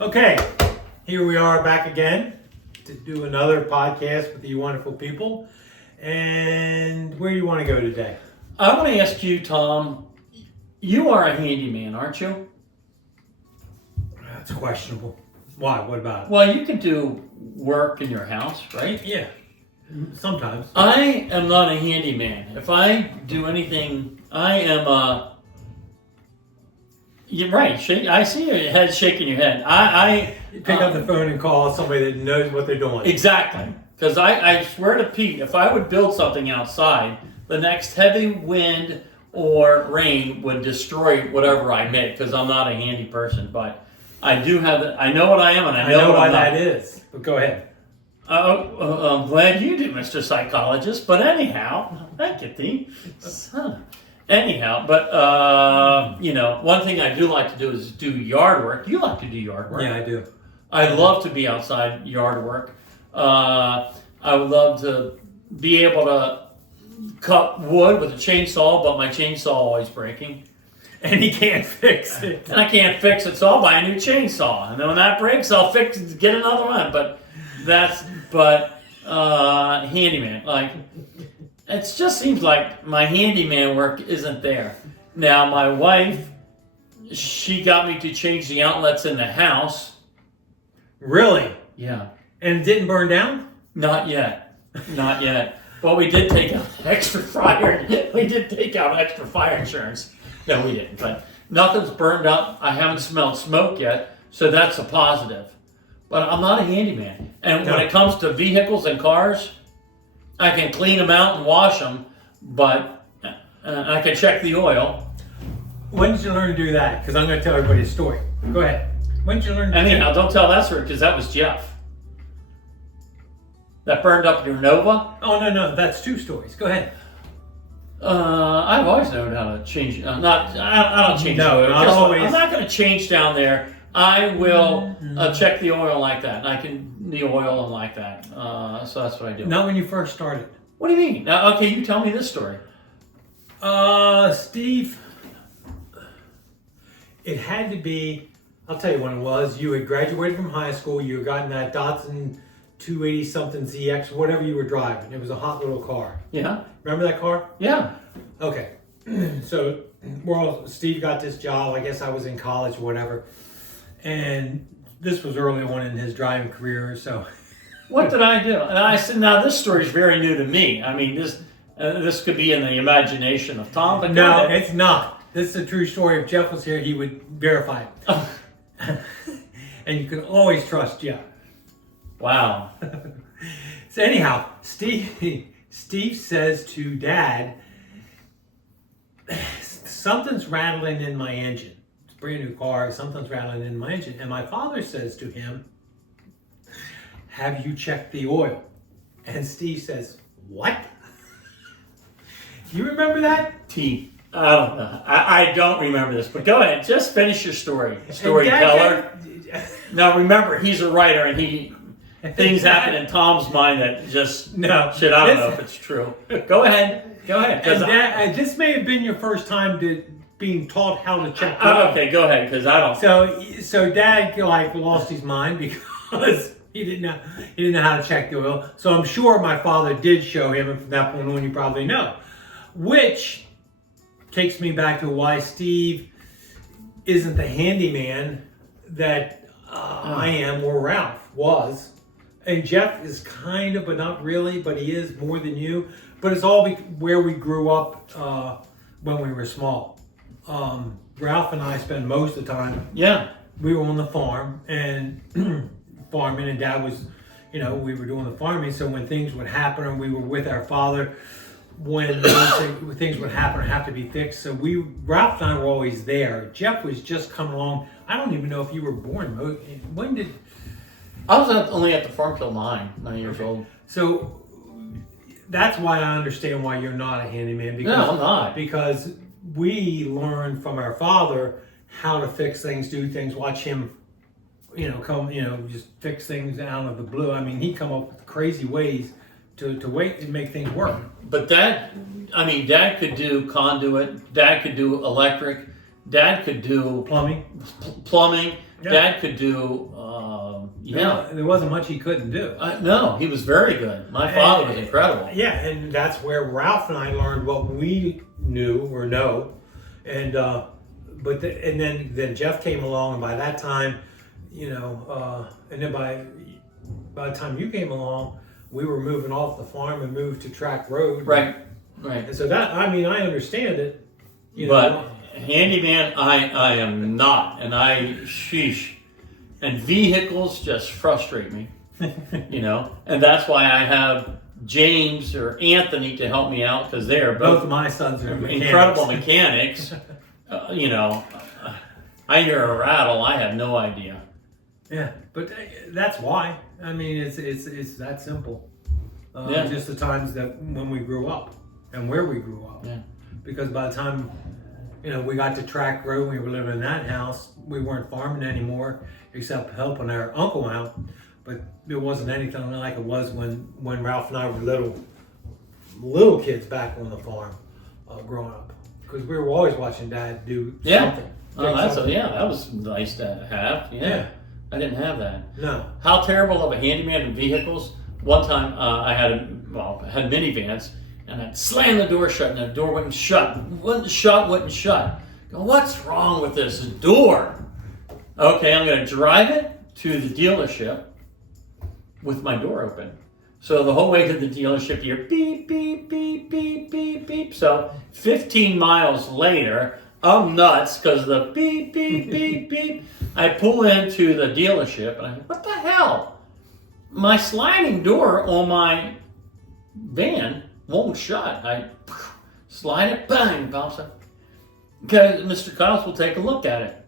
Okay, here we are back again to do another podcast with you wonderful people. And where do you want to go today? I want to ask you, Tom, you are a handyman, aren't you? That's questionable. Why? What about it? Well, you can do work in your house, right? Yeah, sometimes. I am not a handyman. If I do anything, I am a... You're right. I see your head shaking your head. You pick up the phone and call somebody that knows what they're doing. Exactly. Because I swear to Pete, if I would build something outside, the next heavy wind or rain would destroy whatever I make, because I'm not a handy person. But I do have it. I know what I am, and I know why what I'm that is. But go ahead. I'm glad you do, Mr. Psychologist. But anyhow, thank you, T. Anyhow, but one thing I do like to do is do yard work. You like to do yard work? Yeah, I do. I love to be outside yard work. I would love to be able to cut wood with a chainsaw, but my chainsaw always breaking. And he can't fix it. And I can't fix it, so I'll buy a new chainsaw. And then when that breaks, I'll get another one. But handyman, like, it just seems like my handyman work isn't there. Now, my wife, she got me to change the outlets in the house. Really? Yeah. And it didn't burn down? Not yet. Not yet. But we did take out extra fire. We did take out extra fire insurance. No, we didn't. But nothing's burned up. I haven't smelled smoke yet, so that's a positive. But I'm not a handyman. And when it comes to vehicles and cars, I can clean them out and wash them, but I can check the oil. When did you learn to do that? Because I'm going to tell everybody a story. Go ahead. When did you learn to do that? Don't tell that story, because that was Jeff. That burned up your Nova. Oh, no, that's two stories. Go ahead. I've always known how to change. I don't change. No, not always. I'm not going to change down there. I will check the oil like that. I can the oil and like that. So that's what I do. Not when you first started. What do you mean? Now, okay, you tell me this story. Steve, it had to be. I'll tell you when it was. You had graduated from high school. You had gotten that Datsun 280 something ZX, whatever you were driving. It was a hot little car. Yeah. Remember that car? Yeah. Okay. So, Steve got this job. I guess I was in college or whatever. And this was early on in his driving career, so. What did I do? And I said, now this story is very new to me. I mean, this could be in the imagination of Tom, but no, it's not. This is a true story. If Jeff was here, he would verify it. And you can always trust Jeff. Wow. So anyhow, Steve says to Dad, something's rattling in my engine. It's a brand new car, something's rattling in my engine. And my father says to him, have you checked the oil? And Steve says, what? You remember that? I don't know. I don't remember this, but go ahead. Just finish your story. Storyteller. Now remember, he's a writer, and things happen in Tom's mind that just I don't know if it's true. Go ahead. And this may have been your first time being taught how to check the oil. Okay, go ahead, because I don't. So Dad lost his mind because he didn't know how to check the oil. So I'm sure my father did show him, and from that point on, you probably know. Which takes me back to why Steve isn't the handyman that I am, or Ralph was. And Jeff is kind of, but not really, but he is more than you. But it's all where we grew up when we were small. Ralph and I spent most of the time. Yeah. We were on the farm and farming, and Dad was, we were doing the farming. So when things would happen, or we were with our father, when things would happen or have to be fixed. So Ralph and I were always there. Jeff was just coming along. I don't even know if you were born. When did... I was only at the farm till 9 years old. So that's why I understand why you're not a handyman. Because, no, I'm not. Because we learned from our father how to fix things, do things, watch him, just fix things out of the blue. I mean, he'd come up with crazy ways to wait and make things work. But Dad could do conduit. Dad could do electric. Dad could do Plumbing. plumbing. Yeah. Dad could do, There wasn't much he couldn't do. no, he was very good. My father was incredible. Yeah, and that's where Ralph and I learned what we knew or know, and then Jeff came along, and by that time, and then by the time you came along, we were moving off the farm and moved to Track Road. Right. And so that, I understand it. But handyman, I am not, and sheesh. And vehicles just frustrate me, and that's why I have James or Anthony to help me out, because they're both of my sons are incredible mechanics. I hear a rattle, I have no idea. Yeah, but that's why. It's that simple. Just the times that when we grew up and where we grew up. Yeah. Because by the time we got to Track Road, we were living in that house. We weren't farming anymore, except helping our uncle out. But it wasn't anything like it was when Ralph and I were little kids back on the farm, growing up. Because we were always watching Dad do something. That was nice to have. Yeah. I didn't have that. No. How terrible of a handyman in vehicles. One time I had minivans, and I'd slam the door shut, and the door wouldn't shut. Wouldn't shut. Go, what's wrong with this door? Okay, I'm going to drive it to the dealership with my door open. So the whole way to the dealership, you're beep, beep, beep, beep, beep, beep. So 15 miles later, I'm nuts because the beep, beep, beep, beep. I pull into the dealership, and I go, what the hell? My sliding door on my van won't shut. I slide it, bang, bounce it. Okay, Mr. Keilholtz will take a look at it.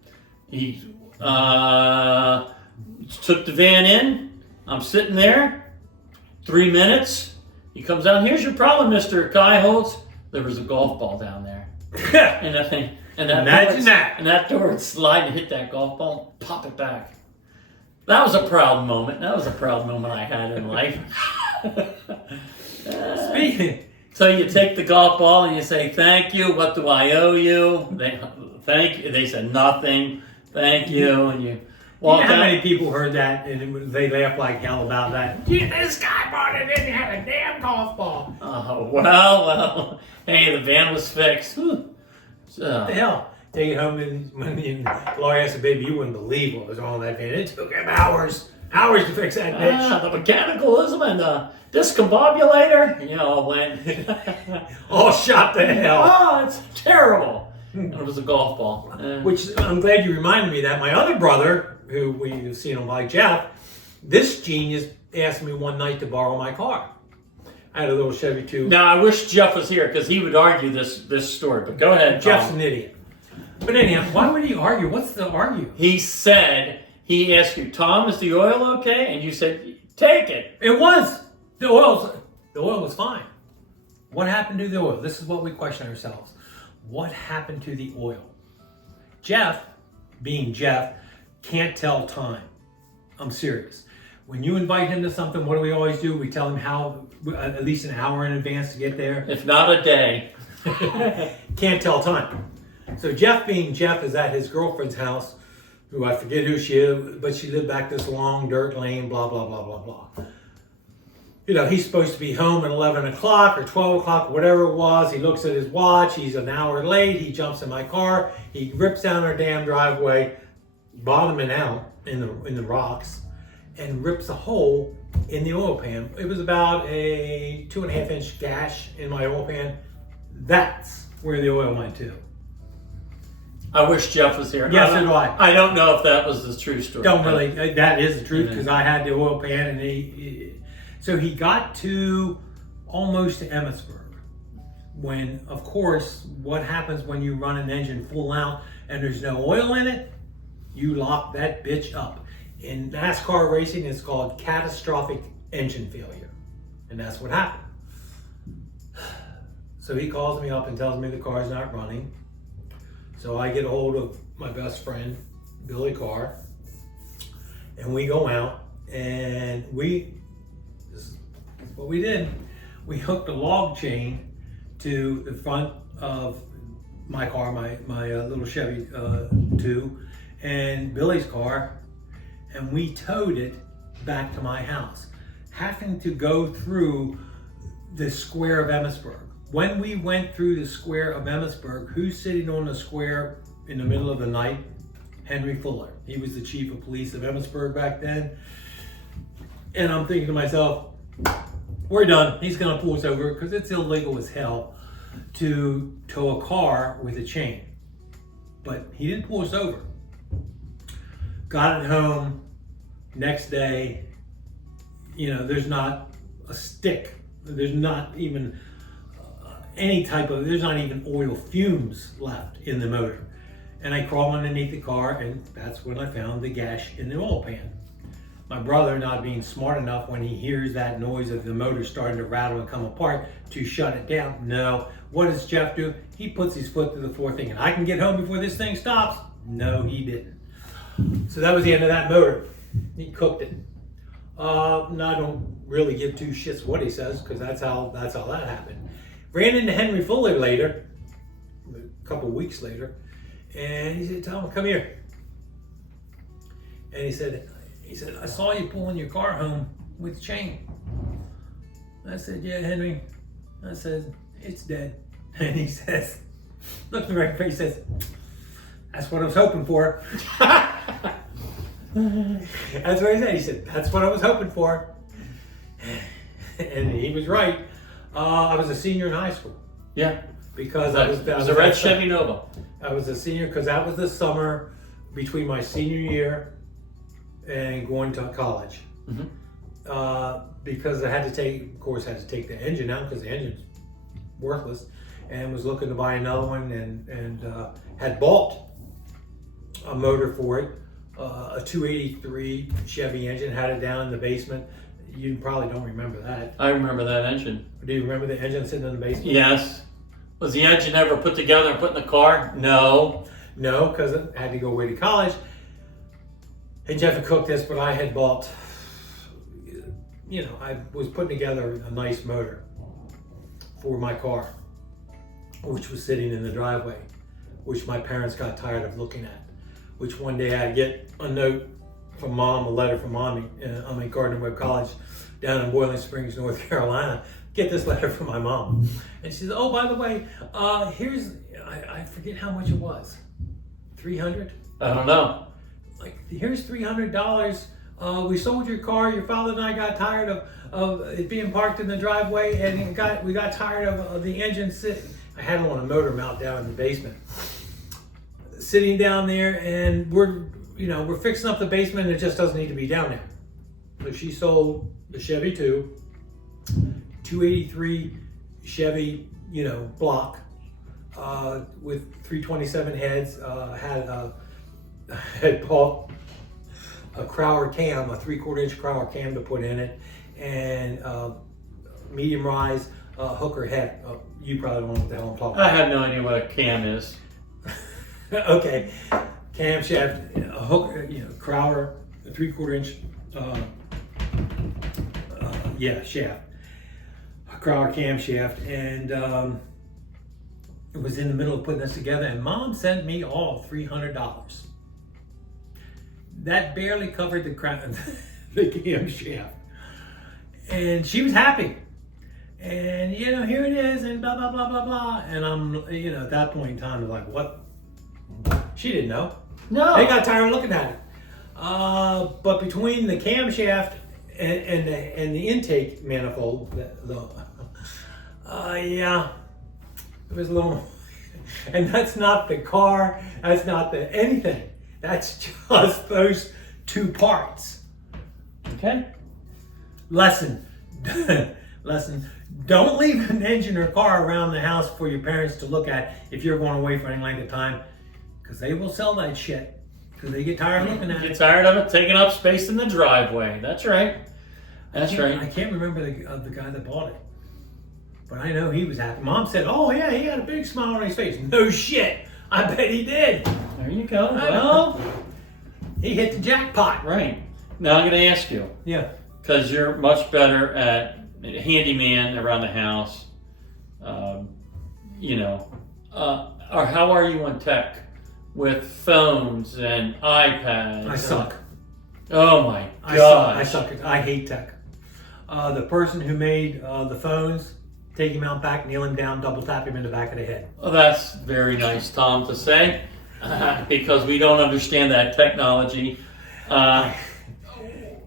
He took the van in. I'm sitting there. 3 minutes. He comes out. Here's your problem, Mr. Keilholtz. There was a golf ball down there. And that door would slide and hit that golf ball, pop it back. That was a proud moment. I had in life. Speaking. So you take the golf ball and you say, thank you, what do I owe you? They said nothing, thank you, and you walk out. How many people heard that and they laughed like hell about that? This guy brought it in and had a damn golf ball. Oh, well, hey, the van was fixed. What the hell? Take it home, and when Laurie asked the baby, you wouldn't believe what was wrong with that van. It took him hours to fix that bitch. The mechanicalism and the discombobulator, went all shot to hell. Oh, it's terrible. And it was a golf ball. Which I'm glad you reminded me of that. My other brother, who we've seen him like Jeff, this genius asked me one night to borrow my car. I had a little Chevy 2. Now, I wish Jeff was here because he would argue this story, but go ahead, Jeff's an idiot. But anyhow, why would he argue? What's the argue? He asked you, Tom, is the oil okay? And you said, take it. It was. The oil was fine. What happened to the oil? This is what we question ourselves. What happened to the oil? Jeff, being Jeff, can't tell time. I'm serious. When you invite him to something, what do we always do? We tell him how, at least an hour in advance to get there. If not a day. Can't tell time. So Jeff, being Jeff, is at his girlfriend's house, who I forget who she is, but she lived back this long dirt lane, blah, blah, blah, blah, blah. He's supposed to be home at 11 o'clock or 12 o'clock, whatever it was. He looks at his watch. He's an hour late. He jumps in my car. He rips down our damn driveway, bottoming out in the rocks, and rips a hole in the oil pan. It was about a 2.5-inch gash in my oil pan. That's where the oil went to. I wish Jeff was here. Yes, so do I. I don't know if that was the true story. That is the truth, because I had the oil pan, and so he got to almost to Emmitsburg. When, of course, what happens when you run an engine full out and there's no oil in it? You lock that bitch up. In NASCAR racing, it's called catastrophic engine failure, and that's what happened. So he calls me up and tells me the car's not running. So I get a hold of my best friend, Billy Carr, and we go out, and this is what we did. We hooked a log chain to the front of my car, my little Chevy 2, and Billy's car, and we towed it back to my house, having to go through the square of Emmitsburg. When we went through the square of Emmitsburg, who's sitting on the square in the middle of the night? Henry Fuller. He was the chief of police of Emmitsburg back then. And I'm thinking to myself, we're done. He's gonna pull us over because it's illegal as hell to tow a car with a chain. But he didn't pull us over. Got it home, next day, there's not a stick. There's not even there's not even oil fumes left in the motor. And I crawl underneath the car, and that's when I found the gash in the oil pan. My brother, not being smart enough when he hears that noise of the motor starting to rattle and come apart, to shut it down. No. What does Jeff do? He puts his foot to the floor thinking, I can get home before this thing stops. No, he didn't. So that was the end of that motor. He cooked it. No, I don't really give two shits what he says, because that's how that happened. Ran into Henry Fuller later, a couple weeks later, and he said, Tom, come here. And he said, I saw you pulling your car home with chain. I said, yeah, Henry. I said, it's dead. And he says, looked me right in the face, says, that's what I was hoping for. That's what he said. He said, that's what I was hoping for. And he was right. I was a senior in high school. Yeah. Because it was a red Chevy Nova. I was a senior because that was the summer between my senior year and going to college. Mm-hmm. Because I had to take the engine out because the engine's worthless, and was looking to buy another one, and had bought a motor for it, a 283 Chevy engine, had it down in the basement. You probably don't remember that. I remember that engine. Do you remember the engine sitting in the basement? Yes. Was the engine ever put together and put in the car? No. No, because I had to go away to college. And Jeff had cooked this, but I had bought, I was putting together a nice motor for my car, which was sitting in the driveway, which my parents got tired of looking at, which one day I get a note from Mom, a letter from Mommy. I'm at Gardner Webb College down in Boiling Springs, North Carolina. Get this letter from my mom. And she says, oh, by the way, here's, I forget how much it was. $300? I don't know. Like, here's $300. We sold your car. Your father and I got tired of it being parked in the driveway, and we got tired of the engine sitting. I had it on a motor mount down in the basement. Sitting down there, and we're fixing up the basement, and it just doesn't need to be down there. So she sold the Chevy 283 Chevy, block, with 327 heads, had bought a Crowler cam, a 3/4 inch Crowler cam to put in it, and medium rise hooker head. You probably don't know what the hell I'm talking about. I have no idea what a cam is. Okay, camshaft, a hooker, Crowler, a 3/4 inch, shaft. Crowler camshaft, and it was in the middle of putting this together, and Mom sent me all $300. That barely covered the camshaft, and she was happy. And here it is, and blah blah blah blah blah. And I'm, at that point in time, I was like, what? She didn't know. No. They got tired of looking at it. But between the camshaft and the intake manifold, it was a little, and that's not the car, that's not the anything. That's just those two parts. Okay. Lesson. Don't leave an engine or car around the house for your parents to look at if you're going away for any length of time, because they will sell that shit because they get tired of looking at it. Get tired of it taking up space in the driveway. That's right. That's right. I can't remember the guy that bought it, but I know he was happy. Mom said, "Oh yeah, he had a big smile on his face." No shit, I bet he did. There you go. I know. He hit the jackpot. Right. Now I'm going to ask you. Yeah. Because you're much better at handyman around the house. or how are you on tech with phones and iPads? I suck. Oh my I god! suck. I hate tech. The person who made the phones, take him out back, kneel him down, double tap him in the back of the head. Well, that's very nice, Tom, to say, because we don't understand that technology. We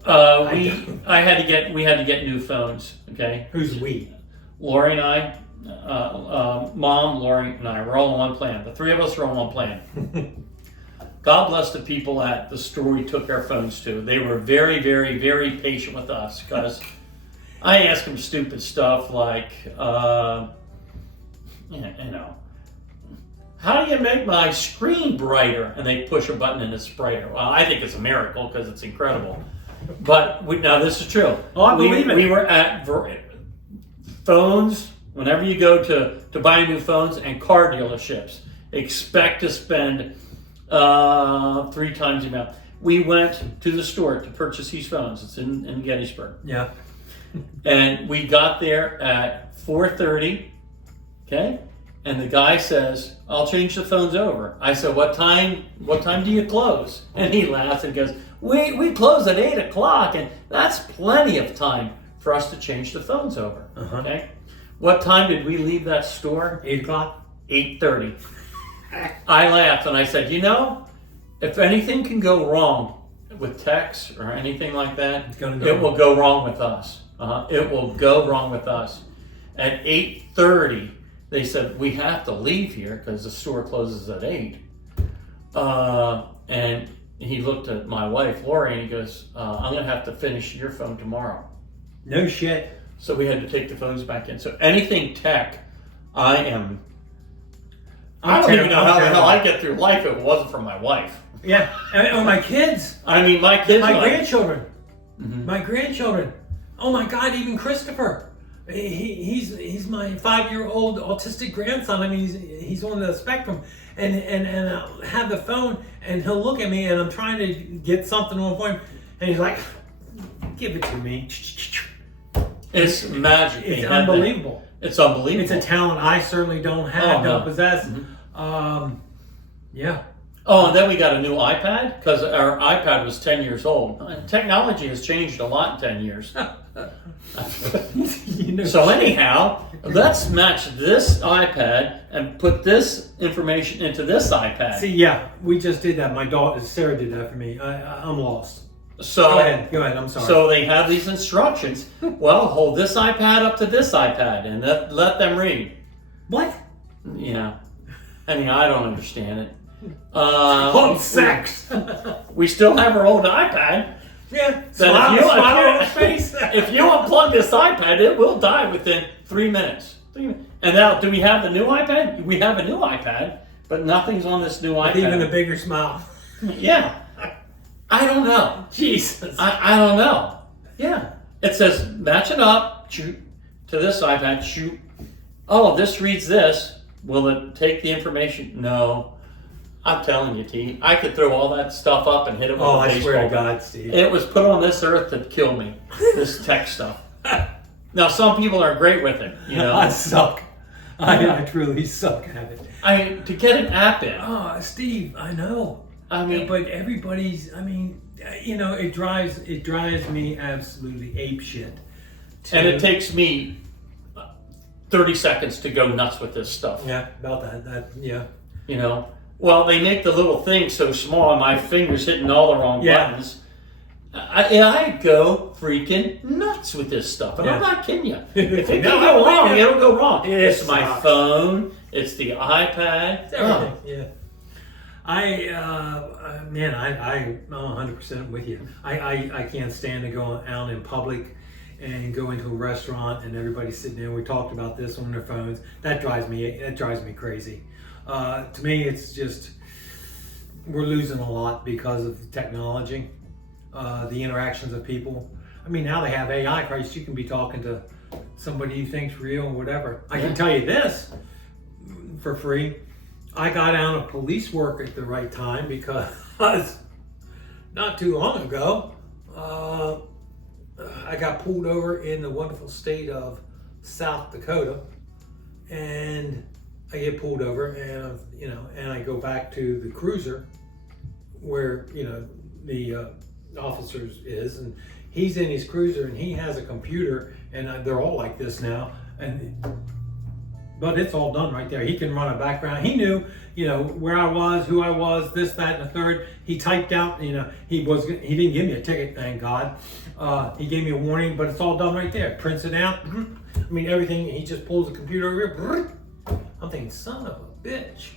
had to get new phones. Okay. Who's we? Lori and I, Mom, Lori and I, we're all on one plan. The three of us are on one plan. God bless the people at the store we took our phones to. They were very, very, very patient with us because I asked them stupid stuff like, how do you make my screen brighter? And they push a button and it's brighter. Well, I think it's a miracle because it's incredible. But now this is true. Oh, I believe it. We were at phones. Whenever you go to buy new phones and car dealerships, expect to spend 3 times the amount. We went to the store to purchase these phones. It's in Gettysburg. Yeah. And we got there at 4:30. Okay. And the guy says, "I'll change the phones over." I said, "What time do you close?" And he laughs and goes, We close at 8 o'clock, and that's plenty of time for us to change the phones over. Uh-huh. Okay. What time did we leave that store? 8 o'clock? 8:30. I laughed and I said, if anything can go wrong with text or anything like that, it will go wrong with us. It will go wrong with us. At 8:30, they said, we have to leave here because the store closes at 8. And he looked at my wife, Lori, and he goes, I'm going to have to finish your phone tomorrow. No shit. So we had to take the phones back in. So anything tech, I don't even know how the hell I get through life if it wasn't for my wife. Yeah, and my kids. I mean, my kids. My grandchildren. Mm-hmm. My grandchildren. Oh my God, even Christopher. He's my 5-year-old autistic grandson. I mean, he's on the spectrum, and I'll have the phone, and he'll look at me, and I'm trying to get something on for him, and he's like, "Give it to me." It's magic. It's unbelievable. It's unbelievable. It's a talent I certainly don't have, don't possess. Mm-hmm. Yeah. Oh, and then we got a new iPad because our iPad was 10 years old. Technology has changed a lot in 10 years. So anyhow, let's match this iPad and put this information into this iPad. See, yeah, we just did that. My daughter Sarah did that for me. I'm lost. So go ahead. I'm sorry. So they have these instructions. Well, hold this iPad up to this iPad and let them read. What? Yeah. I mean, I don't understand it. Sex. We still have our old iPad. Yeah. Smile on face. If you unplug this iPad, it will die within 3 minutes. And now, do we have the new iPad? We have a new iPad, but nothing's on this new iPad. Even a bigger smile. Yeah. I don't know. Jesus. I don't know. Yeah. It says, match it up, shoot, to this iPad, shoot. Oh, this reads this. Will it take the information? No. I'm telling you, T, I could throw all that stuff up and hit it with a baseball. I swear to God, Steve. It was put on this earth to kill me, this tech stuff. Now, some people are great with it, I suck. I truly suck at it. To get an app in. Oh, Steve, I know. I mean, but everybody's. It drives me absolutely apeshit. And it takes me 30 seconds to go nuts with this stuff. Yeah, about that. Yeah. Well, they make the little thing so small, and my fingers hitting all the wrong buttons. I go freaking nuts with this stuff, and I'm not kidding you. If it can go wrong, it'll go wrong. It's my phone. It's the iPad. It's everything. Yeah. I'm 100% with you. I can't stand to go out in public and go into a restaurant and everybody's sitting there. We talked about this on their phones. That drives me crazy. To me, it's just we're losing a lot because of technology, the interactions of people. I mean, now they have AI. Christ, you can be talking to somebody you think's real or whatever. I can tell you this for free. I got out of police work at the right time because not too long ago, I got pulled over in the wonderful state of South Dakota, and I get pulled over, and and I go back to the cruiser where the officers is, and he's in his cruiser, and he has a computer, and they're all like this now, but it's all done right there. He can run a background. He knew, where I was, who I was, this, that, and the third. He typed out, he didn't give me a ticket, thank God. He gave me a warning, but it's all done right there. Prints it out. I mean, everything. He just pulls the computer over here. I'm thinking, son of a bitch.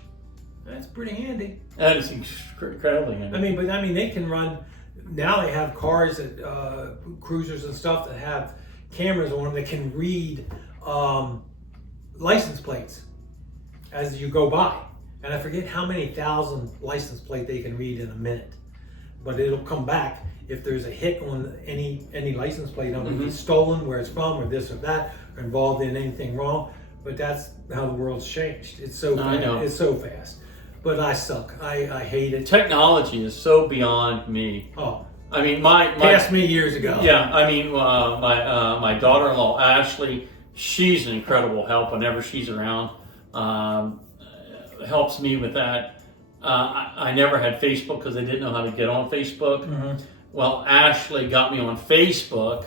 That's pretty handy. That is incredibly handy. I mean, they can run. Now they have cars that cruisers and stuff that have cameras on them that can read license plates as you go by. And I forget how many thousand license plate they can read in a minute. But it'll come back if there's a hit on any license plate, it's stolen, where it's from, or this or that, or involved in anything wrong. But that's how the world's changed. It's so I know. It's so fast. But I suck. I hate it. Technology is so beyond me. Oh, I mean, my past me years ago. Yeah, I mean, my daughter-in-law Ashley, she's an incredible help whenever she's around. Helps me with that. I never had Facebook because I didn't know how to get on Facebook. Mm-hmm. Well, Ashley got me on Facebook,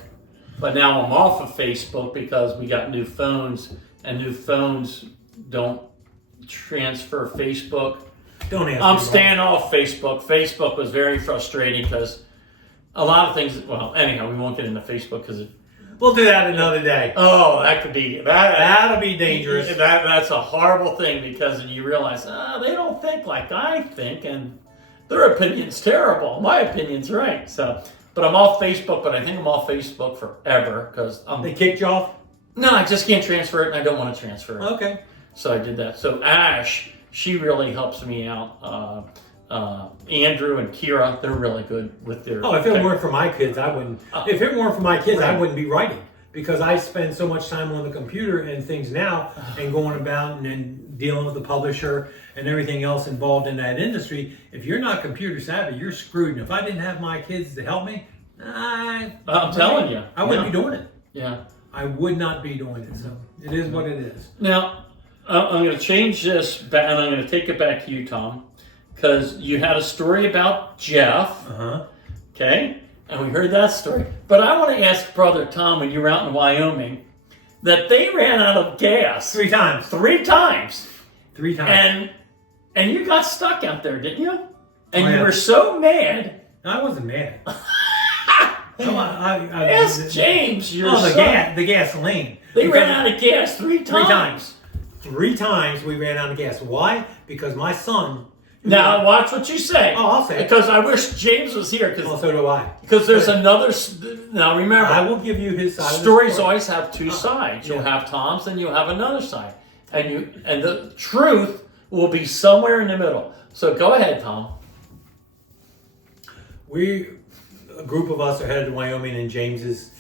but now I'm off of Facebook because we got new phones, and new phones don't transfer Facebook. Don't ask I'm me staying off Facebook. Facebook was very frustrating because a lot of things. Well, anyhow, we won't get into Facebook because we'll do that another day. Oh, that could be That'll be dangerous. That's a horrible thing because you realize they don't think like I think, and their opinion's terrible. My opinion's right. So, but I'm off Facebook. But I think I'm off Facebook forever because they kicked you off. No, I just can't transfer it, and I don't want to transfer it. Okay. So I did that. So Ash, she really helps me out. Andrew and Kira, they're really good with their. Oh, if it weren't for my kids, I wouldn't. If it weren't for my kids, I wouldn't be writing, because I spend so much time on the computer and things now, and going about and dealing with the publisher and everything else involved in that industry. If you're not computer savvy, you're screwed. And if I didn't have my kids to help me, I'm telling you, I wouldn't be doing it. Yeah, I would not be doing it. So it is what it is. Now, I'm going to change this back, and I'm going to take it back to you, Tom, because you had a story about Jeff. Okay, and we heard that story. But I want to ask Brother Tom, when you were out in Wyoming, that they ran out of gas 3 times. 3 times. 3 times. And you got stuck out there, didn't you? And Oh, yeah. you were so mad. I wasn't mad. Come on, Ask James, your son. The gasoline. They ran out of gas 3 times. 3 times. 3 times we ran out of gas. Why? Because my son. Now watch what you say. Oh, I'll say it. Because I wish James was here. Oh, so do I. Because there's another. Now remember, I will give you his side. Stories always have 2 sides. You'll Yeah. have Tom's, and you'll have another side, and the truth will be somewhere in the middle. So go ahead, Tom. A group of us are headed to Wyoming in James's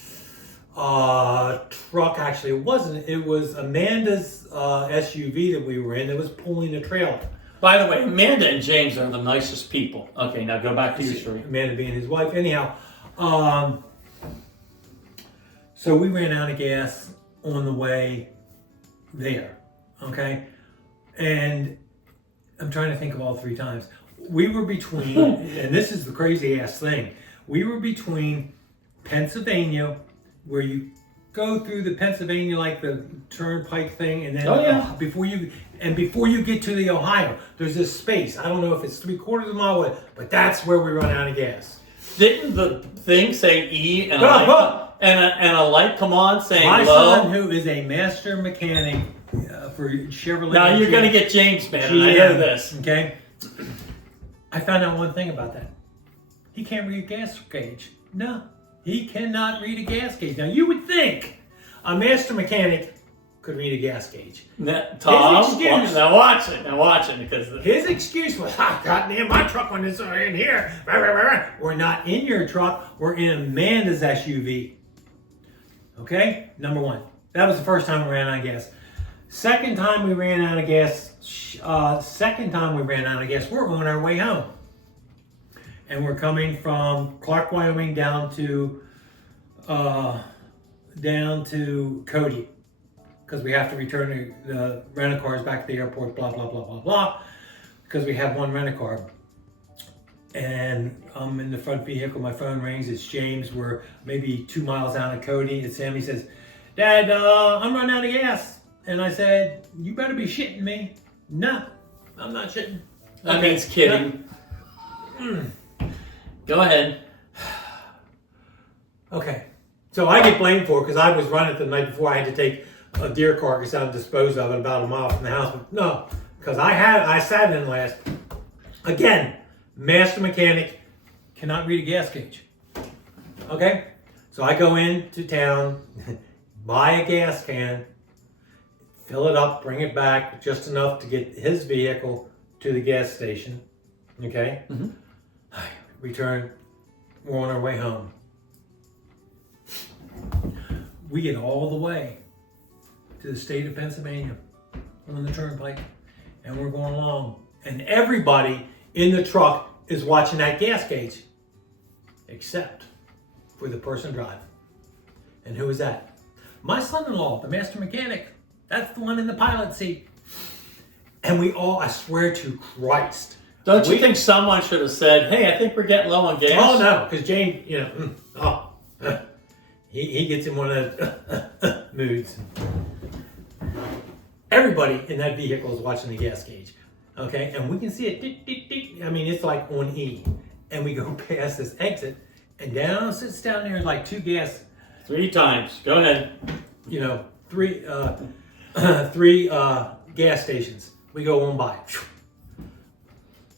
truck. Actually, it wasn't. It was Amanda's SUV that we were in that was pulling a trailer. By the way, Amanda and James are the nicest people. Okay, now go back to your story. Amanda being his wife. Anyhow, so we ran out of gas on the way there. Okay, and I'm trying to think of all 3 times. We were between, and this is the crazy ass thing. We were between Pennsylvania, where you go through the Pennsylvania, like the turnpike thing, and then before you get to the Ohio, there's this space. I don't know if it's 3/4 of a mile away, but that's where we run out of gas. Didn't the thing say E and a light come on saying my low? son, who is a master mechanic for Chevrolet. Now you're going to get James mad. I know this. Okay. I found out one thing about that. He can't read a gas gauge. No, he cannot read a gas gauge. Now you would think a master mechanic could read a gas gauge. Tom, now watch it, because his excuse was, goddamn, my truck when it's in here. We're not in your truck. We're in Amanda's SUV. Okay, number 1. That was the first time we ran out of gas. Second time we ran out of gas. We're on our way home. And we're coming from Clark, Wyoming down to Cody. because we have to return the rent-a-cars back to the airport, blah, blah, blah, blah, blah, because we have one rent-a-car. And I'm in the front vehicle, my phone rings, it's James, we're maybe 2 miles out of Cody, and Sammy says, Dad, I'm running out of gas. And I said, you better be shitting me. No, I'm not shitting. That means kidding. Go ahead. Okay, so I get blamed for it because I was running the night before. I had to take a deer carcass out and dispose of it about a mile from the house. But no, because I sat in last. Again, master mechanic, cannot read a gas gauge. Okay, so I go into town, buy a gas can, fill it up, bring it back just enough to get his vehicle to the gas station. Okay, return. We're on our way home. We get all the way to the state of Pennsylvania on the turnpike, and we're going along. And everybody in the truck is watching that gas gauge, except for the person driving. And who is that? My son-in-law, the master mechanic. That's the one in the pilot seat. And we all, I swear to Christ. Don't you think someone should have said, hey, I think we're getting low on gas? Oh, no, because James, he gets in one of those moods. Everybody in that vehicle is watching the gas gauge, okay? And we can see it, tick, tick, tick. I mean, it's like on E. And we go past this exit, and sits down there like 2 gas. 3 times. Go ahead. Three gas stations. We go on by.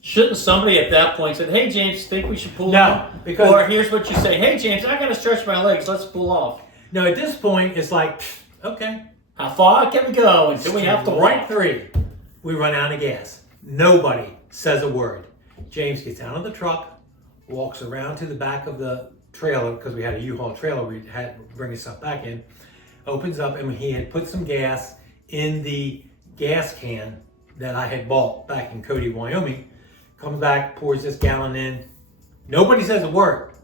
Shouldn't somebody at that point said, hey, James, think we should pull No, off? because... Or here's what you say, hey, James, I got to stretch my legs. Let's pull off. No, at this point, it's like, okay. How far can we go until we have to Right walk? 3. We run out of gas. Nobody says a word. James gets out of the truck, walks around to the back of the trailer, because we had a U-Haul trailer we had to bring his stuff back in, opens up, and he had put some gas in the gas can that I had bought back in Cody, Wyoming. Comes back, pours this gallon in. Nobody says a word.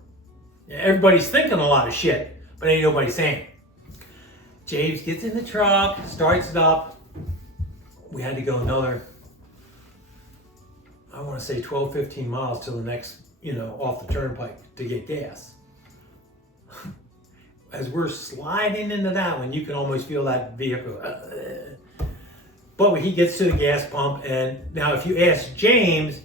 Everybody's thinking a lot of shit, but ain't nobody saying. James gets in the truck, starts it up. We had to go another, I want to say 12, 15 miles to the next, off the turnpike to get gas. As we're sliding into that one, you can almost feel that vehicle. But he gets to the gas pump, and now if you ask James,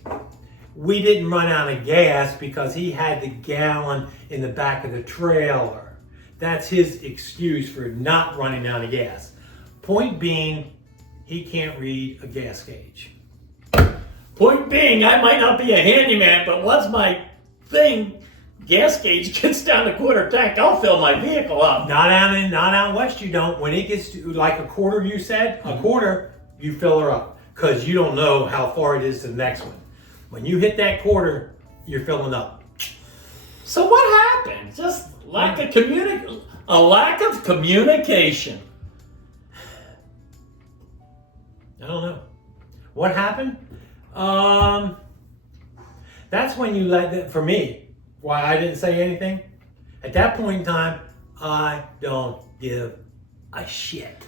we didn't run out of gas because he had the gallon in the back of the trailer. That's his excuse for not running out of gas. Point being, he can't read a gas gauge. Point being, I might not be a handyman, but once my gas gauge gets down to quarter tank, I'll fill my vehicle up. Not out west, you don't. When it gets to like a quarter, you said, a quarter, you fill her up because you don't know how far it is to the next one. When you hit that quarter, you're filling up. So what happened? Just a lack of communication. I don't know. What happened? That's when you let it, for me, why I didn't say anything. At that point in time, I don't give a shit.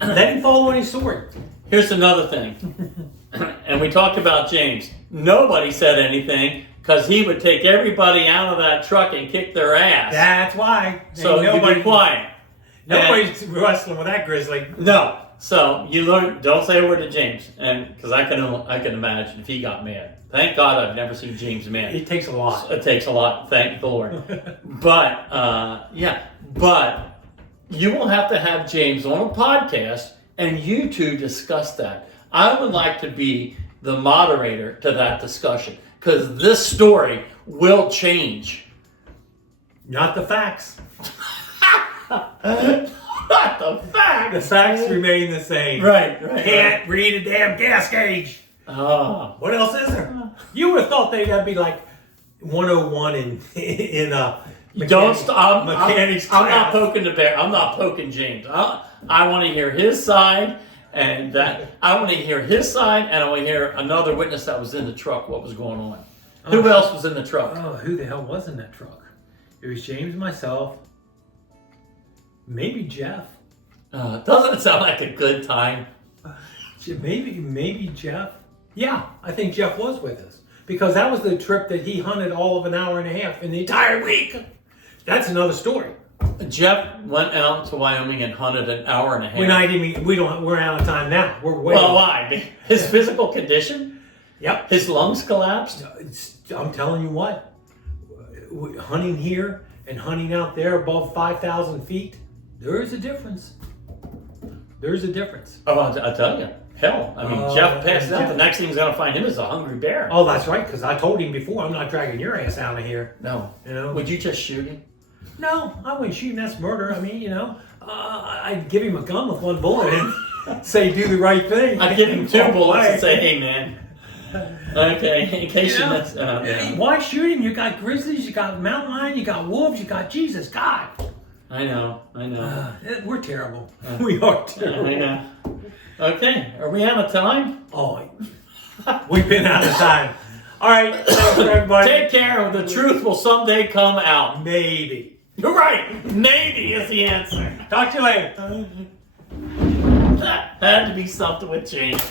Let him fall on his sword. Here's another thing. And we talked about James. Nobody said anything because he would take everybody out of that truck and kick their ass. That's why. So you be quiet. Nobody's wrestling with that grizzly. No. So you learn. Don't say a word to James, and because I can imagine if he got mad. Thank God I've never seen James mad. It takes a lot. It takes a lot. Thank the Lord. But but you will have to have James on a podcast, and you two discuss that. I would like to be the moderator to that discussion because this story will change. Not the facts. Not the facts. The facts remain the same. Right. Can't read a damn gas gauge. What else is there? You would have thought that'd be like 101 in Don't stop. mechanics I'm not class. poking the bear. I'm not poking James. I want to hear his side. And I want to hear his side, and I want to hear another witness that was in the truck, what was going on. Who else was in the truck? Oh, who the hell was in that truck? It was James, myself, maybe Jeff. Doesn't it sound like a good time? Maybe Jeff. Yeah, I think Jeff was with us because that was the trip that he hunted all of an hour and a half in the entire week. That's another story. Jeff went out to Wyoming and hunted an hour and a half. We're out of time now. We're way. Well, why? His physical condition? Yep. His lungs collapsed? I'm telling you what, hunting here and hunting out there above 5,000 feet, there is a difference. There's a difference. Oh, I'll tell you. Hell, I mean, Jeff passes out. The next thing he's going to find him is a hungry bear. Oh, that's right, because I told him before, I'm not dragging your ass out of here. No. You know? Would you just shoot him? No, I wouldn't shoot him. That's murder. I mean, I'd give him a gun with one bullet and say, do the right thing. I'd give him 2 bullets and say, hey, man. Okay, in case you missed. Why shoot him? You got grizzlies, you got mountain lion, you got wolves, you got Jesus, God. I know. We're terrible. We are terrible. I know. Okay, are we out of time? Oh, we've been out of time. All right, thanks for everybody. Take care. The truth will someday come out. Maybe. You're right. Maybe is the answer. Talk to you later. That had to be something with change.